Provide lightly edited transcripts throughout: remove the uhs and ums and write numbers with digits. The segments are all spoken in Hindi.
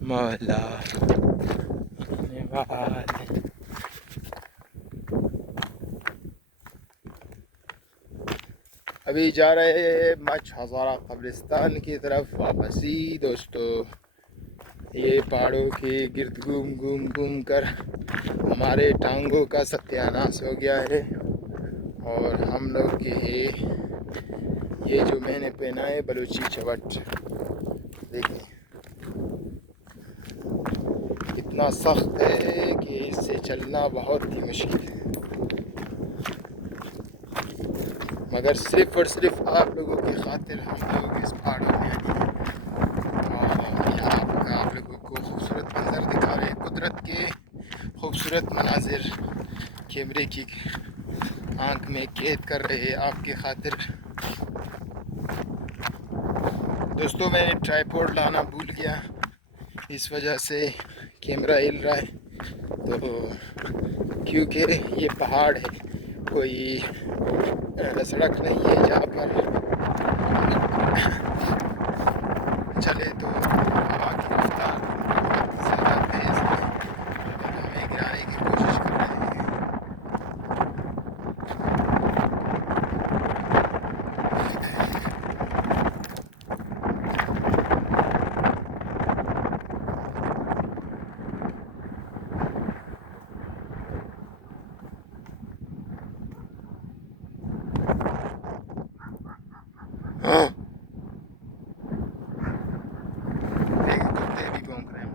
मौला आने वाले। अभी जा रहे हैं मच हज़ारा कब्रिस्तान की तरफ वापसी दोस्तों। ये पहाड़ों के गिर्द घूम घूम घूम कर हमारे टांगों का सत्यानाश हो गया है। और हम लोग के ये जो मैंने पहना है बलूची चवट, देखिए इतना सख्त है कि इससे चलना बहुत ही मुश्किल है। मगर सिर्फ और सिर्फ आप लोगों की खातिर हम लोग इस पहाड़ों में आए हैं और यहाँ आप लोगों को खूबसूरत मंजर दिखा रहे हैं, कुदरत के खूबसूरत मनाजिर कैमरे की आंख में कैद कर रहे हैं आपकी खातिर। दोस्तों मैंने ट्राइपॉड लाना भूल गया, इस वजह से कैमरा हिल रहा है। तो क्योंकि ये पहाड़ है, कोई सड़क नहीं है जहाँ पर चले तो हवा की रफ्तार ज़्यादा तेज़ है और हमें गिराने की कोशिश कर रहे हैं। हाँ, देखिए कुत्ते भी भौंक रहे हैं।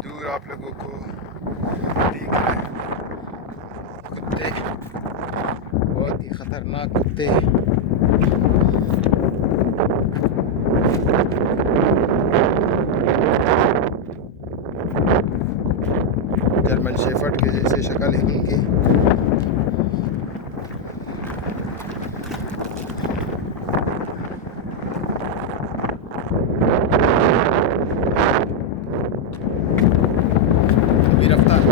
दूर आप लोगों को दिख रहे हैं कुत्ते, बहुत ही खतरनाक कुत्ते। जर्मन शेफर्ड के जैसे शक्ल है उनकी। अभी रफ्तार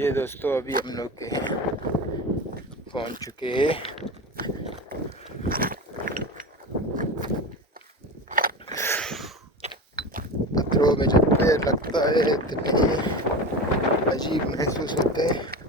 ये दोस्तों अभी हम लोग के पहुंच चुके हैं। पत्थरों में जब पैर लगता है इतने अजीब महसूस होते हैं।